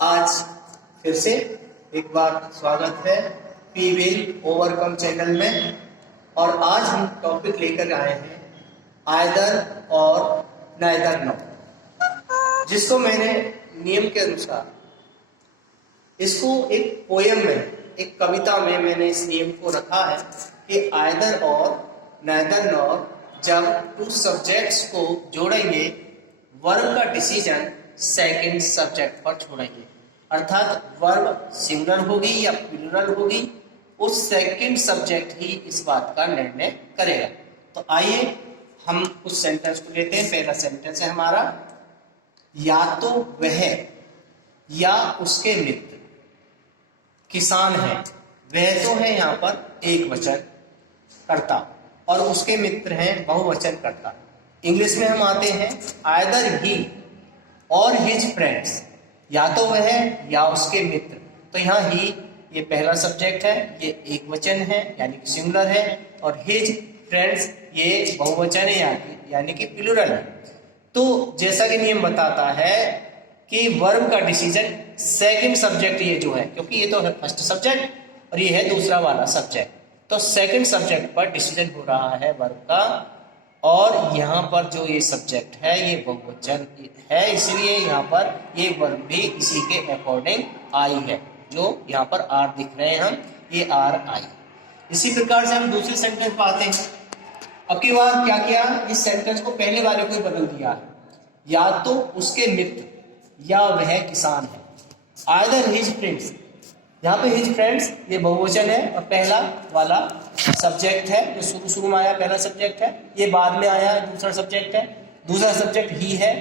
आज फिर से एक बार स्वागत है वी विल ओवरकम चैनल में। और आज हम टॉपिक लेकर आए हैं आइदर और नाइदर नो, जिसको मैंने नियम के अनुसार इसको एक पोयम में, एक कविता में मैंने इस नियम को रखा है कि आइदर और नाइदर नॉर जब टू सब्जेक्ट्स को जोड़ेंगे वर्ब का डिसीजन सेकंड सब्जेक्ट पर छोड़ेंगे, अर्थात वर्ब सिंगुलर होगी या प्लूरल होगी, उस सेकंड सब्जेक्ट ही इस बात का निर्णय करेगा। तो आइए हम उस सेंटेंस को लेते हैं। पहला सेंटेंस है हमारा, या तो वह या उसके मित्र किसान है। वह तो है यहाँ पर एक वचन कर्ता और उसके मित्र हैं बहुवचन कर्ता। इंग्लिश में हम आते हैं आइदर ही और हिज फ्रेंड्स, या तो वह या उसके मित्र। तो यहाँ ही ये पहला सब्जेक्ट है, ये एक वचन है यानी कि सिंगुलर है, और हिज फ्रेंड्स ये बहुवचन है यानी कि प्लूरल है। तो जैसा कि नियम बताता है कि वर्ब का डिसीजन सेकंड सब्जेक्ट ये जो है, क्योंकि ये तो है फर्स्ट सब्जेक्ट और ये है दूसरा वाला सब्जेक्ट, तो सेकंड सब्जेक्ट पर डिसीजन हो रहा है वर्ब का। और यहाँ पर जो ये सब्जेक्ट है ये बहुवचन है, इसलिए यहाँ पर ये वर्ब भी इसी के अकॉर्डिंग आई है। जो यहाँ पर आर दिख रहे हैं हम, ये आर आई। इसी प्रकार से हम दूसरे सेंटेंस पर आते हैं। अब की बार क्या किया, इस सेंटेंस को पहले वाले को बदल दिया है, या तो उसके मित्र या वह किसान है। आइदर हिज फ्रेंड्स, यहाँ पे हिज फ्रेंड्स ये बहुवचन है और पहला वाला सब्जेक्ट है जो शुरू में आया, पहला सब्जेक्ट है, ये बाद में आया दूसरा सब्जेक्ट है। दूसरा सब्जेक्ट ही है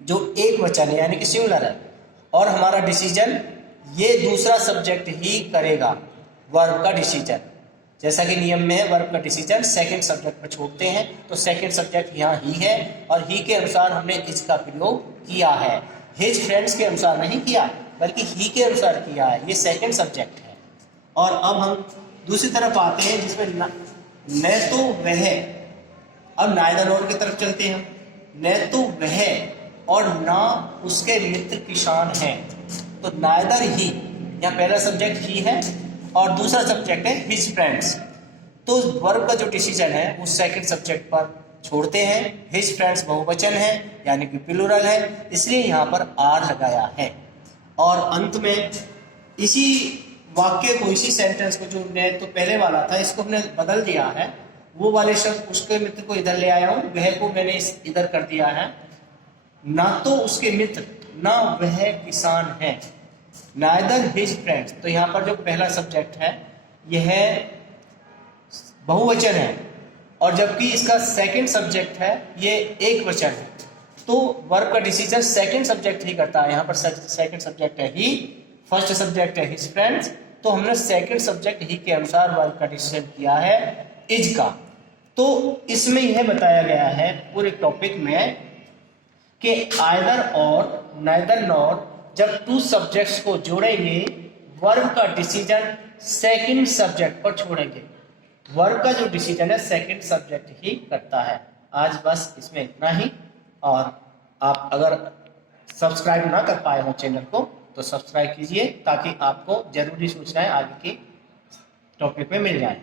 जो एक वचन है यानी कि सिंगुलर है, और हमारा डिसीजन ये दूसरा सब्जेक्ट ही करेगा वर्ब का डिसीजन। जैसा कि नियम में है वर्ब का डिसीजन सेकंड सब्जेक्ट पर छोड़ते हैं, तो सेकंड सब्जेक्ट यहाँ ही है और ही के अनुसार हमने इसका प्रयोग किया है। हिज फ्रेंड्स के अनुसार नहीं किया बल्कि ही के अनुसार किया है, ये सेकंड सब्जेक्ट है। और अब हम दूसरी तरफ आते हैं जिसमें न तो वह, अब नाइदर नॉर की तरफ चलते हैं। न तो वह और ना उसके मित्र किसान हैं, तो नाइदर ही, यहाँ पहला सब्जेक्ट ही है और दूसरा सब्जेक्ट है हिज फ्रेंड्स। तो वर्ब का जो डिसीजन है उस सेकंड सब्जेक्ट पर छोड़ते हैं। हिज फ्रेंड्स बहुवचन है यानी कि प्लूरल है, इसलिए यहाँ पर आर लगाया है। और अंत में इसी वाक्य को, इसी सेंटेंस को, जो ने तो पहले वाला था इसको हमने बदल दिया है। वो वाले शब्द उसके मित्र को इधर ले आया हूँ, वह को मैंने इधर कर दिया है। ना तो उसके मित्र ना वह किसान है, नाइदर हिज फ्रेंड्स। तो यहाँ पर जो पहला सब्जेक्ट है यह बहुवचन है और जबकि इसका सेकंड सब्जेक्ट है ये एक वचन है, तो वर्ब का डिसीजन सेकंड सब्जेक्ट ही करता है। यहाँ पर सेकंड सब्जेक्ट है ही, फर्स्ट सब्जेक्ट है हिज फ्रेंड्स, तो हमने सेकंड सब्जेक्ट ही के अनुसार वर्ब का डिसीजन किया है इज का। तो इसमें यह बताया गया है पूरे टॉपिक में कि आइदर और नाइदर नॉर जब टू सब्जेक्ट्स को जोड़ेंगे वर्ब का डिसीजन सेकंड सब्जेक्ट पर छोड़ेंगे। वर्ब का जो डिसीजन है सेकंड सब्जेक्ट ही करता है। आज बस इसमें इतना ही। और आप अगर सब्सक्राइब ना कर पाए हो चैनल को तो सब्सक्राइब कीजिए ताकि आपको जरूरी सूचनाएं आगे की टॉपिक में मिल जाए।